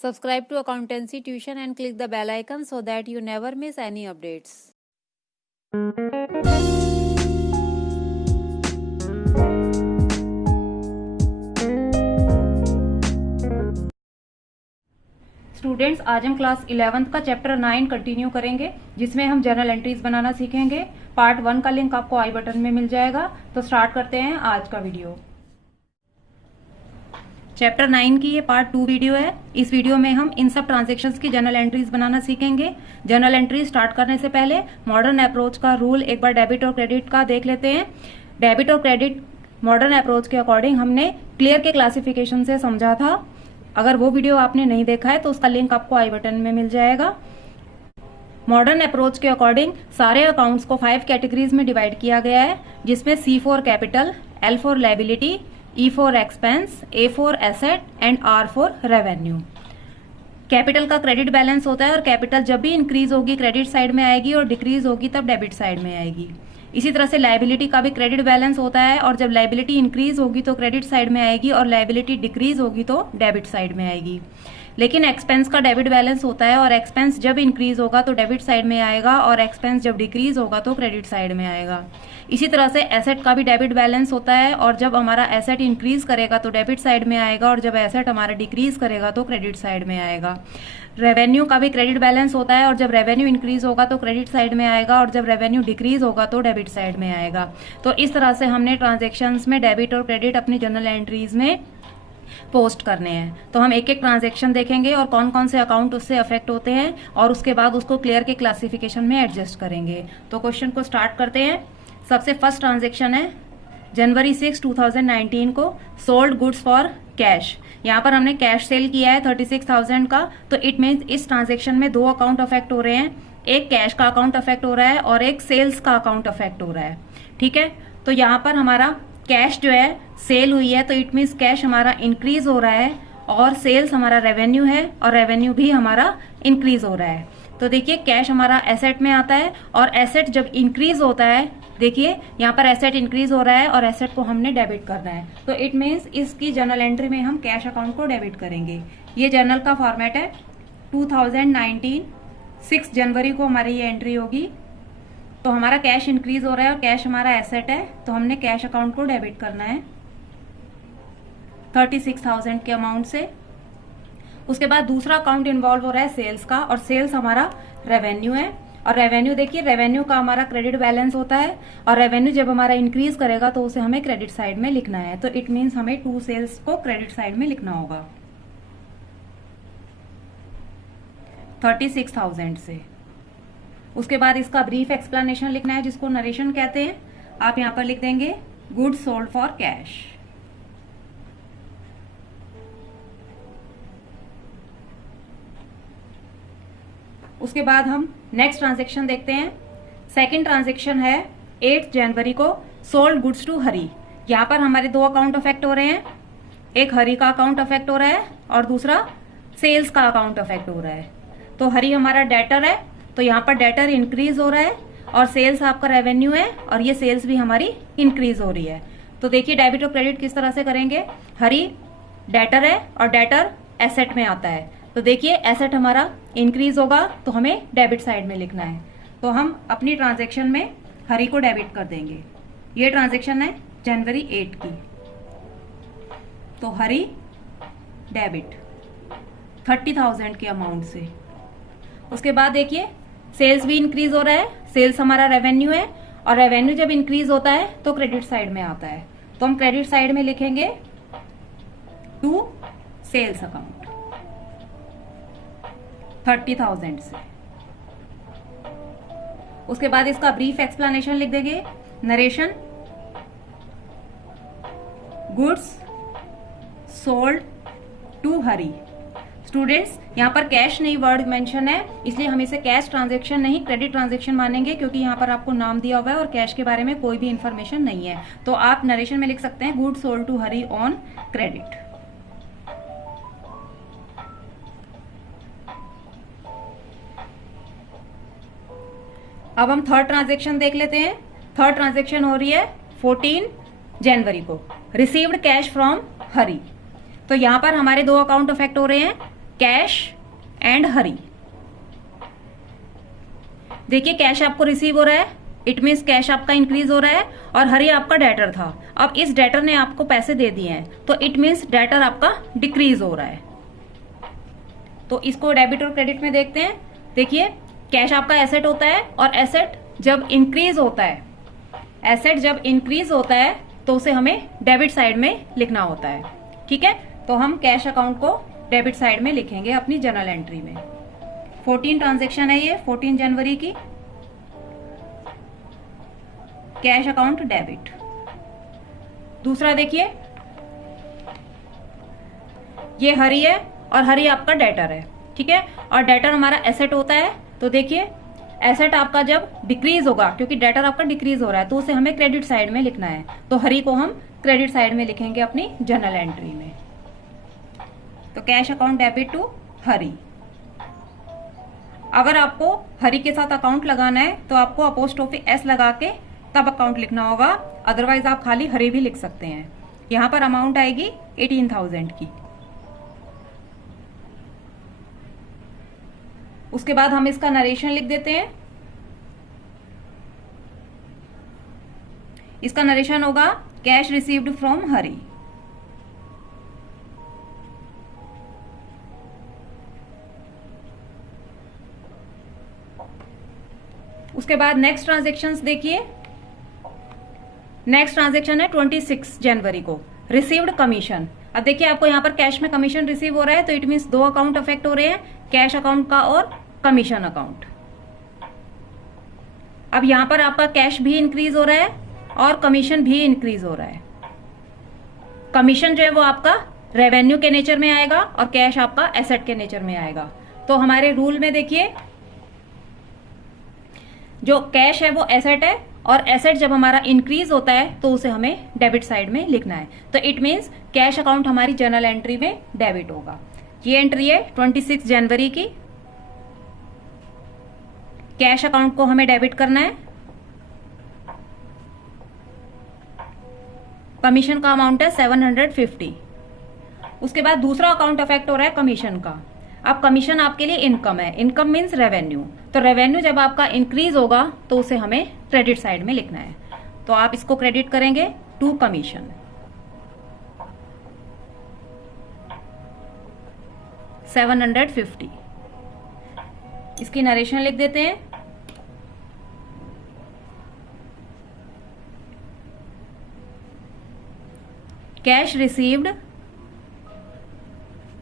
Subscribe to Accountancy Tuition and click the bell icon so that you never miss any updates. Students, आज हम class 11th का chapter 9 continue करेंगे, जिसमें हम journal entries बनाना सीखेंगे। Part 1 का लिंक आपको आई बटन में मिल जाएगा। तो स्टार्ट करते हैं आज का वीडियो। चैप्टर 9 की ये पार्ट 2 वीडियो है। इस वीडियो में हम इन सब ट्रांजैक्शंस की जर्नल एंट्रीज बनाना सीखेंगे। जर्नल एंट्रीज स्टार्ट करने से पहले मॉडर्न अप्रोच का रूल एक बार डेबिट और क्रेडिट का देख लेते हैं। डेबिट और क्रेडिट मॉडर्न अप्रोच के अकॉर्डिंग हमने क्लियर के क्लासिफिकेशन से समझा था। अगर वो वीडियो आपने नहीं देखा है तो उसका लिंक आपको आई बटन में मिल जाएगा। मॉडर्न अप्रोच के अकॉर्डिंग सारे अकाउंट्स को 5 कैटेगरीज में डिवाइड किया गया है, जिसमें C for capital, L for liability, E for expense, A for asset and R for revenue. Capital का क्रेडिट बैलेंस होता है और कैपिटल जब भी इंक्रीज होगी क्रेडिट साइड में आएगी और डिक्रीज होगी तब डेबिट साइड में आएगी। इसी तरह से लायबिलिटी का भी क्रेडिट बैलेंस होता है और जब लायबिलिटी इंक्रीज होगी तो क्रेडिट साइड में आएगी और लायबिलिटी डिक्रीज होगी तो डेबिट साइड में आएगी। लेकिन एक्सपेंस का डेबिट बैलेंस होता है और एक्सपेंस जब इंक्रीज होगा तो डेबिट साइड में आएगा और एक्सपेंस जब डिक्रीज होगा तो क्रेडिट साइड में आएगा। इसी तरह से एसेट का भी डेबिट बैलेंस होता है और जब हमारा एसेट इंक्रीज करेगा तो डेबिट साइड में आएगा और जब एसेट हमारा डिक्रीज करेगा तो क्रेडिट साइड में आएगा। रेवेन्यू का भी क्रेडिट बैलेंस होता है और जब रेवेन्यू इंक्रीज होगा तो क्रेडिट साइड में आएगा और जब रेवेन्यू डिक्रीज होगा तो डेबिट साइड में आएगा। तो इस तरह से हमने ट्रांजैक्शंस में डेबिट और क्रेडिट अपनी जर्नल एंट्रीज में पोस्ट करने हैं। तो हम एक एक ट्रांजैक्शन देखेंगे और कौन कौन से अकाउंट उससे अफेक्ट होते हैं और उसके बाद उसको क्लियर के क्लासिफिकेशन में एडजस्ट करेंगे। तो क्वेश्चन को स्टार्ट करते हैं। सबसे फर्स्ट ट्रांजैक्शन है जनवरी 6, 2019 को सोल्ड गुड्स फॉर कैश। यहाँ पर हमने कैश सेल किया है 36,000 का। तो इट मीन्स इस ट्रांजैक्शन में 2 अकाउंट अफेक्ट हो रहे हैं। एक कैश का अकाउंट अफेक्ट हो रहा है और एक सेल्स का अकाउंट अफेक्ट हो रहा है। ठीक है, तो यहाँ पर हमारा कैश जो है सेल हुई है तो इट मीन्स कैश हमारा इंक्रीज हो रहा है और सेल्स हमारा रेवेन्यू है और रेवेन्यू भी हमारा इंक्रीज हो रहा है। तो देखिए कैश हमारा एसेट में आता है और एसेट जब इंक्रीज होता है, देखिए यहाँ पर एसेट इंक्रीज हो रहा है और एसेट को हमने डेबिट करना है। तो इट मीन्स इसकी जर्नल एंट्री में हम कैश अकाउंट को डेबिट करेंगे। ये जर्नल का फॉर्मेट है 2019 6 जनवरी को हमारी ये एंट्री होगी। तो हमारा कैश इंक्रीज हो रहा है और कैश हमारा एसेट है तो हमने कैश अकाउंट को डेबिट करना है 36,000 के अमाउंट से। उसके बाद दूसरा अकाउंट इन्वॉल्व हो रहा है सेल्स का और सेल्स हमारा रेवेन्यू है। और रेवेन्यू देखिए रेवेन्यू का हमारा क्रेडिट बैलेंस होता है और रेवेन्यू जब हमारा इंक्रीज करेगा तो उसे हमें क्रेडिट साइड में लिखना है। तो इट मीन्स हमें 2 सेल्स को क्रेडिट साइड में लिखना होगा 36,000 से। उसके बाद इसका ब्रीफ एक्सप्लेनेशन लिखना है जिसको नरेशन कहते हैं। आप यहां पर लिख देंगे गुड्स सोल्ड फॉर कैश। उसके बाद हम नेक्स्ट ट्रांजैक्शन देखते हैं। सेकंड ट्रांजैक्शन है 8 जनवरी को सोल्ड गुड्स टू हरी। यहाँ पर हमारे 2 अकाउंट अफेक्ट हो रहे हैं। एक हरी का अकाउंट अफेक्ट हो रहा है और दूसरा सेल्स का अकाउंट अफेक्ट हो रहा है। तो हरी हमारा डेटर है तो यहाँ पर डेटर इंक्रीज हो रहा है और सेल्स आपका रेवेन्यू है और ये सेल्स भी हमारी इंक्रीज हो रही है। तो देखिए डेबिट और क्रेडिट किस तरह से करेंगे। हरी डेटर है और डेटर एसेट में आता है। तो देखिए एसेट हमारा इंक्रीज होगा तो हमें डेबिट साइड में लिखना है। तो हम अपनी ट्रांजैक्शन में हरी को डेबिट कर देंगे। ये ट्रांजैक्शन है जनवरी 8 की। तो हरी डेबिट 30,000 के अमाउंट से। उसके बाद देखिए सेल्स भी इंक्रीज हो रहा है। सेल्स हमारा रेवेन्यू है और रेवेन्यू जब इंक्रीज होता है तो क्रेडिट साइड में आता है। तो हम क्रेडिट साइड में लिखेंगे 2 सेल्स अकाउंट 30,000 से। उसके बाद इसका ब्रीफ एक्सप्लेनेशन लिख देंगे narration goods sold to Hari. Students, यहाँ पर कैश नहीं वर्ड मेंशन है इसलिए हम इसे कैश ट्रांजैक्शन नहीं क्रेडिट ट्रांजैक्शन मानेंगे, क्योंकि यहाँ पर आपको नाम दिया हुआ है और कैश के बारे में कोई भी इंफॉर्मेशन नहीं है। तो आप नरेशन में लिख सकते हैं goods sold to Hari on credit. अब हम थर्ड ट्रांजैक्शन देख लेते हैं। थर्ड ट्रांजैक्शन हो रही है 14 जनवरी को रिसीव्ड कैश फ्रॉम हरी। तो यहाँ पर हमारे 2 अकाउंट अफेक्ट हो रहे हैं। कैश एंड हरी। देखिए कैश आपको रिसीव हो रहा है, इट मीन्स कैश आपका इंक्रीज हो रहा है, और हरी आपका डेटर था। अब इस डेटर ने आपको पैसे दे दिए हैं तो इट मीन्स डेटर आपका डिक्रीज हो रहा है। तो इसको डेबिट और क्रेडिट में देखते हैं। देखिए कैश आपका एसेट होता है, और एसेट जब इंक्रीज होता है, एसेट जब इंक्रीज होता है तो उसे हमें डेबिट साइड में लिखना होता है। ठीक है, तो हम कैश अकाउंट को डेबिट साइड में लिखेंगे अपनी जर्नल एंट्री में। 14 ट्रांजैक्शन है ये, 14 जनवरी की। Cash account debit. दूसरा देखिए, ये हरी है और हरी आपका डेटर है। ठीक है, और डेटर हमारा एसेट होता है। तो देखिए एसेट आपका जब डिक्रीज होगा, क्योंकि डेटर आपका डिक्रीज हो रहा है, तो उसे हमें क्रेडिट साइड में लिखना है। तो हरी को हम क्रेडिट साइड में लिखेंगे अपनी जर्नल एंट्री में। तो कैश अकाउंट डेबिट टू हरी। अगर आपको हरी के साथ अकाउंट लगाना है तो आपको अपोस्ट्रोफी एस लगा के तब अकाउंट लिखना होगा, अदरवाइज आप खाली हरी भी लिख सकते हैं। यहां पर अमाउंट आएगी 18,000 की। उसके बाद हम इसका नरेशन लिख देते हैं। इसका नरेशन होगा कैश रिसीव्ड फ्रॉम हरी। उसके बाद नेक्स्ट ट्रांजेक्शन्स देखिए। नेक्स्ट ट्रांजेक्शन है 26 जनवरी को, रिसीव्ड कमीशन। अब देखिए आपको यहाँ पर कैश में कमीशन रिसीव हो रहा है, तो इट मीन्स 2 अकाउंट अफेक्ट हो रहे हैं, कैश अकाउंट का और कमीशन अकाउंट। अब यहां पर आपका कैश भी इंक्रीज हो रहा है और कमीशन भी इंक्रीज हो रहा है। कमीशन जो है वो आपका रेवेन्यू के नेचर में आएगा और कैश आपका एसेट के नेचर में आएगा। तो हमारे रूल में देखिए जो कैश है वो एसेट है, और एसेट जब हमारा इंक्रीज होता है तो उसे हमें डेबिट साइड में लिखना है। तो इट मीन्स कैश अकाउंट हमारी जर्नल एंट्री में डेबिट होगा। ये एंट्री है 26 जनवरी की। कैश अकाउंट को हमें डेबिट करना है। कमीशन का अमाउंट है 750। उसके बाद दूसरा अकाउंट अफेक्ट हो रहा है कमीशन का। अब कमीशन आपके लिए इनकम है, इनकम मीन्स रेवेन्यू। तो रेवेन्यू जब आपका इंक्रीज होगा तो उसे हमें क्रेडिट साइड में लिखना है। तो आप इसको क्रेडिट करेंगे टू कमीशन। 750। इसकी नरेशन लिख देते हैं। Cash received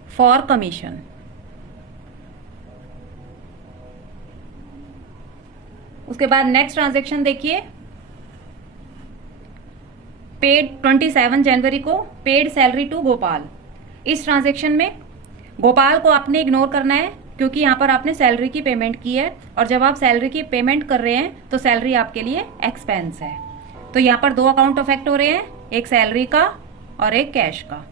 for commission. उसके बाद नेक्स्ट ट्रांजैक्शन देखिए, पेड 27 जनवरी को, पेड सैलरी टू गोपाल। इस ट्रांजैक्शन में गोपाल को आपने इग्नोर करना है, क्योंकि यहां पर आपने सैलरी की पेमेंट की है, और जब आप सैलरी की पेमेंट कर रहे हैं तो सैलरी आपके लिए एक्सपेंस है। तो यहां पर 2 अकाउंट अफेक्ट हो रहे हैं, एक सैलरी का और एक कैश का।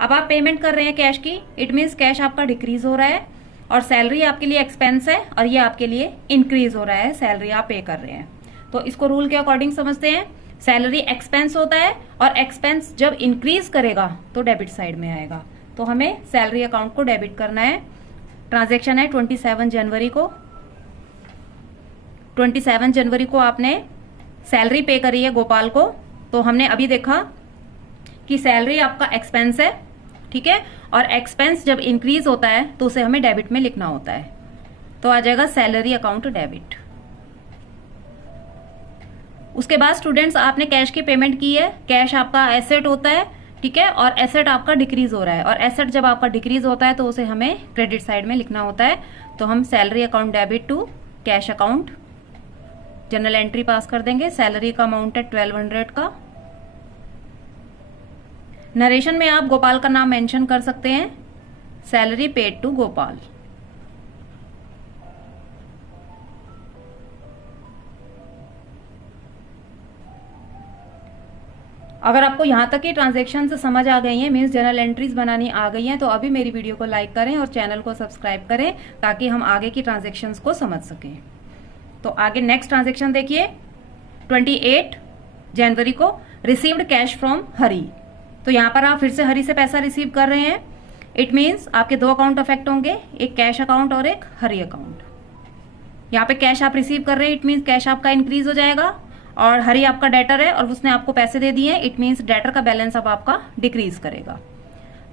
अब आप पेमेंट कर रहे हैं कैश की, इट मीन्स कैश आपका डिक्रीज हो रहा है, और सैलरी आपके लिए एक्सपेंस है और ये आपके लिए इंक्रीज हो रहा है, सैलरी आप पे कर रहे हैं। तो इसको रूल के अकॉर्डिंग समझते हैं। सैलरी एक्सपेंस होता है, और एक्सपेंस जब इंक्रीज करेगा तो डेबिट साइड में आएगा। तो हमें सैलरी अकाउंट को डेबिट करना है। ट्रांजैक्शन है 27 जनवरी को। 27 जनवरी को आपने सैलरी पे करी है गोपाल को। तो हमने अभी देखा कि सैलरी आपका एक्सपेंस है, ठीक है, और एक्सपेंस जब इंक्रीज होता है तो उसे हमें डेबिट में लिखना होता है। तो आ जाएगा सैलरी अकाउंट डेबिट। उसके बाद स्टूडेंट्स आपने कैश की पेमेंट की है, कैश आपका एसेट होता है, ठीक है, और एसेट आपका डिक्रीज हो रहा है, और एसेट जब आपका डिक्रीज होता है तो उसे हमें क्रेडिट साइड में लिखना होता है। तो हम salary account debit to cash account journal entry pass कर देंगे। सैलरी का अमाउंट है 1200 का। नरेशन में आप गोपाल का नाम मेंशन कर सकते हैं, सैलरी पेड टू गोपाल। अगर आपको यहां तक की ट्रांजैक्शन से समझ आ गई है, मीन्स जनरल एंट्रीज बनानी आ गई हैं, तो अभी मेरी वीडियो को लाइक करें और चैनल को सब्सक्राइब करें ताकि हम आगे की ट्रांजैक्शंस को समझ सकें। तो आगे नेक्स्ट ट्रांजैक्शन देखिए, 28 जनवरी को रिसीव्ड कैश फ्रॉम हरी। तो यहां पर आप फिर से हरी से पैसा रिसीव कर रहे हैं। इट मीन्स आपके दो अकाउंट अफेक्ट होंगे, एक कैश अकाउंट और एक हरी अकाउंट। यहाँ पे कैश आप रिसीव कर रहे हैं, इट मीन्स कैश आपका इंक्रीज हो जाएगा, और हरी आपका डेटर है और उसने आपको पैसे दे दिए, इट मीन्स डेटर का बैलेंस अब आपका डिक्रीज करेगा।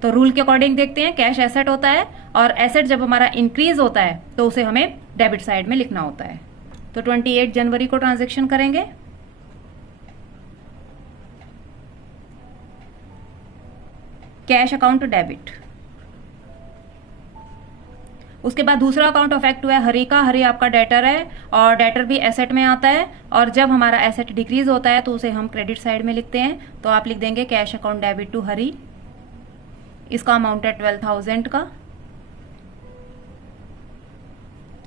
तो रूल के अकॉर्डिंग देखते हैं, कैश एसेट होता है और एसेट जब हमारा इंक्रीज होता है तो उसे हमें डेबिट साइड में लिखना होता है। तो 28 जनवरी को ट्रांजेक्शन करेंगे। Cash account debit. उसके बाद दूसरा अकाउंट अफेक्ट हुआ है हरी का। हरी आपका डेटर है और डेटर भी एसेट में आता है, और जब हमारा एसेट डिक्रीज होता है तो उसे हम क्रेडिट साइड में लिखते हैं। तो आप लिख देंगे कैश अकाउंट डेबिट टू हरी। इसका अमाउंट है 12,000 का।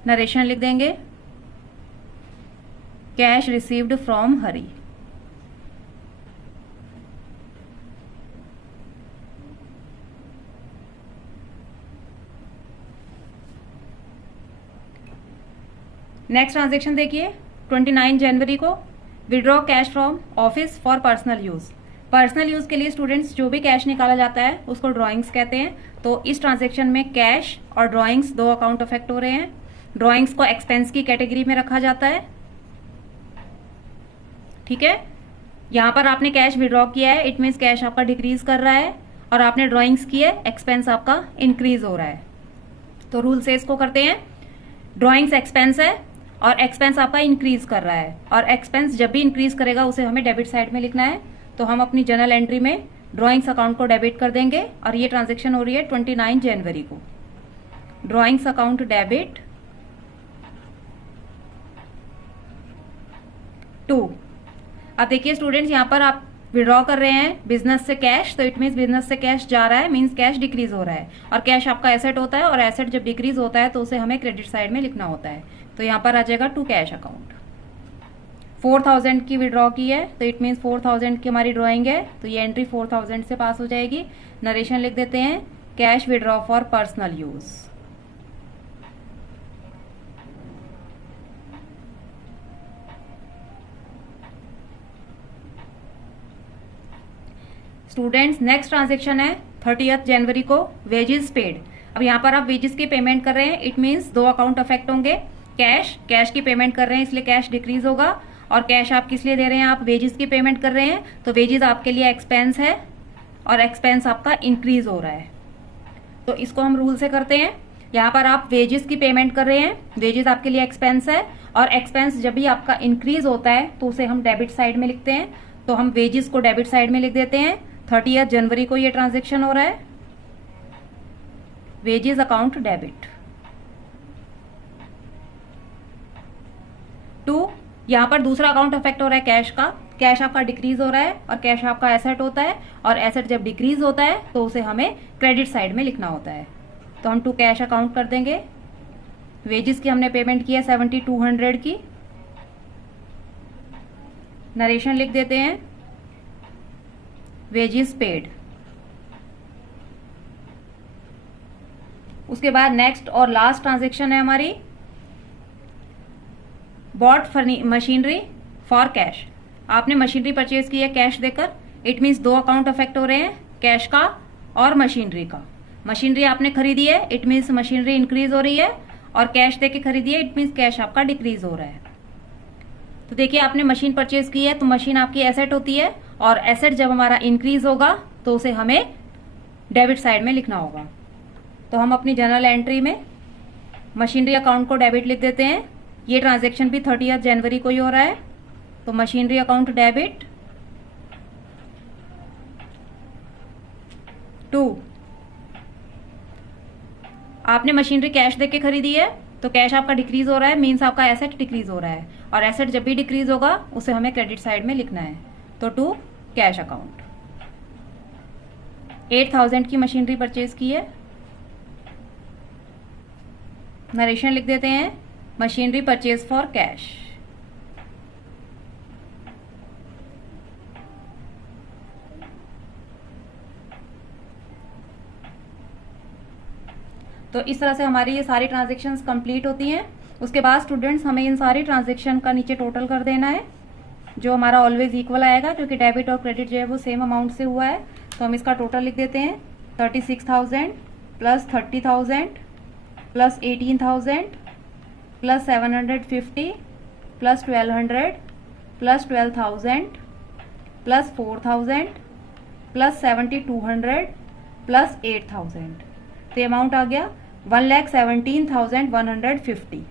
नरेशन लिख देंगे cash received from Hari. Next transaction देखिए 29 जनवरी को, withdraw cash from office for personal use. Personal use के लिए स्टूडेंट्स जो भी कैश निकाला जाता है उसको ड्रॉइंग्स कहते हैं। तो इस ट्रांजेक्शन में कैश और ड्रॉइंग्स दो अकाउंट अफेक्ट हो रहे हैं। ड्रॉइंग्स को एक्सपेंस की कैटेगरी में रखा जाता है, ठीक है। यहां पर आपने कैश विड्रॉ किया है, इट मीन्स कैश आपका डिक्रीज कर रहा है, और आपने ड्रॉइंग्स की है, एक्सपेंस आपका इंक्रीज हो रहा है। तो रूल से इसको करते हैं, ड्रॉइंग्स एक्सपेंस है और एक्सपेंस आपका इंक्रीज कर रहा है, और एक्सपेंस जब भी इंक्रीज करेगा उसे हमें डेबिट साइड में लिखना है। तो हम अपनी जर्नल एंट्री में ड्रॉइंग्स अकाउंट को डेबिट कर देंगे, और ये ट्रांजेक्शन हो रही है 29 जनवरी को। Drawings account debit to. अब देखिए स्टूडेंट्स, यहाँ पर आप विड्रॉ कर रहे हैं बिजनेस से कैश, तो इट मीन्स बिजनेस से कैश जा रहा है, मीन्स कैश डिक्रीज हो रहा है, और कैश आपका एसेट होता है, और एसेट जब डिक्रीज होता है तो उसे हमें क्रेडिट साइड में लिखना होता है। तो यहाँ पर आ जाएगा टू कैश अकाउंट। 4,000 की विड्रॉ की है, तो इट मीन्स 4,000 की हमारी ड्रॉइंग है, तो ये एंट्री 4,000 से पास हो जाएगी। नरेशन लिख देते हैं cash withdraw for personal use. Students next transaction है 30 जनवरी को, वेजेस पेड। अब यहाँ पर आप वेजेस की पेमेंट कर रहे हैं, इट मीन्स दो अकाउंट अफेक्ट होंगे। कैश की पेमेंट कर रहे हैं इसलिए कैश डिक्रीज होगा, और कैश आप किस लिए दे रहे हैं, आप वेजेस की पेमेंट कर रहे हैं, तो वेजेस आपके लिए एक्सपेंस है और एक्सपेंस आपका इंक्रीज हो रहा है। तो इसको हम रूल से करते हैं, यहाँ पर आप वेजेस की पेमेंट कर रहे हैं, वेजेस आपके लिए एक्सपेंस है, और एक्सपेंस जब भी आपका इंक्रीज होता है तो उसे हम डेबिट साइड में लिखते हैं। तो हम वेजेस को डेबिट साइड में लिख देते हैं। 30 जनवरी को ये ट्रांजेक्शन हो रहा है, वेजेस अकाउंट डेबिट टू। यहां पर दूसरा अकाउंट अफेक्ट हो रहा है कैश का। कैश आपका डिक्रीज हो रहा है, और कैश आपका एसेट होता है, और एसेट जब डिक्रीज होता है तो उसे हमें क्रेडिट साइड में लिखना होता है। तो हम टू कैश अकाउंट कर देंगे। वेजेस की हमने पेमेंट की है 7,200 की। नरेशन लिख देते हैं वेजेस पेड। उसके बाद नेक्स्ट और लास्ट ट्रांजेक्शन है हमारी बॉट मशीनरी फॉर कैश। आपने मशीनरी परचेज की है कैश देकर, इट मीन्स दो अकाउंट अफेक्ट हो रहे हैं, कैश का और मशीनरी का। मशीनरी आपने खरीदी है, इट मीन्स मशीनरी इंक्रीज हो रही है, और कैश देके खरीदी है, इट मीन्स कैश आपका डिक्रीज हो रहा है। तो देखिए आपने मशीन परचेज की है, तो मशीन आपकी एसेट होती है, और एसेट जब हमारा इंक्रीज होगा तो उसे हमें डेबिट साइड में लिखना होगा। तो हम अपनी जर्नल एंट्री में मशीनरी अकाउंट को डेबिट लिख देते हैं। ये ट्रांजेक्शन भी 30 जनवरी को ही हो रहा है, तो मशीनरी अकाउंट डेबिट टू। आपने मशीनरी कैश देके खरीदी है, तो कैश आपका डिक्रीज हो रहा है, मीन्स आपका एसेट डिक्रीज हो रहा है, और एसेट जब भी डिक्रीज होगा उसे हमें क्रेडिट साइड में लिखना है। तो टू कैश अकाउंट। 8,000 की मशीनरी परचेज की है। नरेशन लिख देते हैं मशीनरी परचेज फॉर कैश। तो इस तरह से हमारी ये सारी ट्रांजेक्शन्स कंप्लीट होती हैं। उसके बाद स्टूडेंट्स हमें इन सारी ट्रांजेक्शन का नीचे टोटल कर देना है, जो हमारा ऑलवेज इक्वल आएगा, क्योंकि डेबिट और क्रेडिट जो है वो सेम अमाउंट से हुआ है। तो हम इसका टोटल लिख देते हैं 36,000 plus 30,000 plus 18,000 plus 750 plus 1,200 plus 12,000 plus 4,000 plus 7,200 plus 8,000। तो अमाउंट आ गया 1,17,150।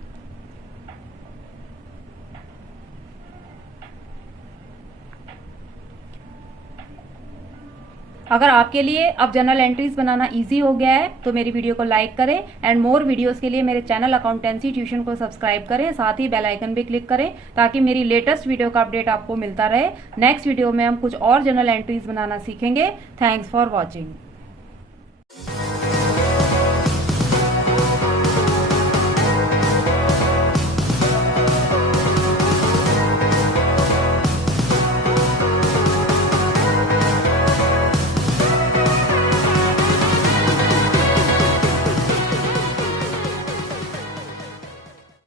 अगर आपके लिए अब जर्नल एंट्रीज बनाना इजी हो गया है तो मेरी वीडियो को लाइक करें एंड मोर वीडियोस के लिए मेरे चैनल अकाउंटेंसी ट्यूशन को सब्सक्राइब करें, साथ ही बेल आइकन भी क्लिक करें ताकि मेरी लेटेस्ट वीडियो का अपडेट आपको मिलता रहे। नेक्स्ट वीडियो में हम कुछ और जर्नल एंट्रीज बनाना सीखेंगे। Thanks for watching.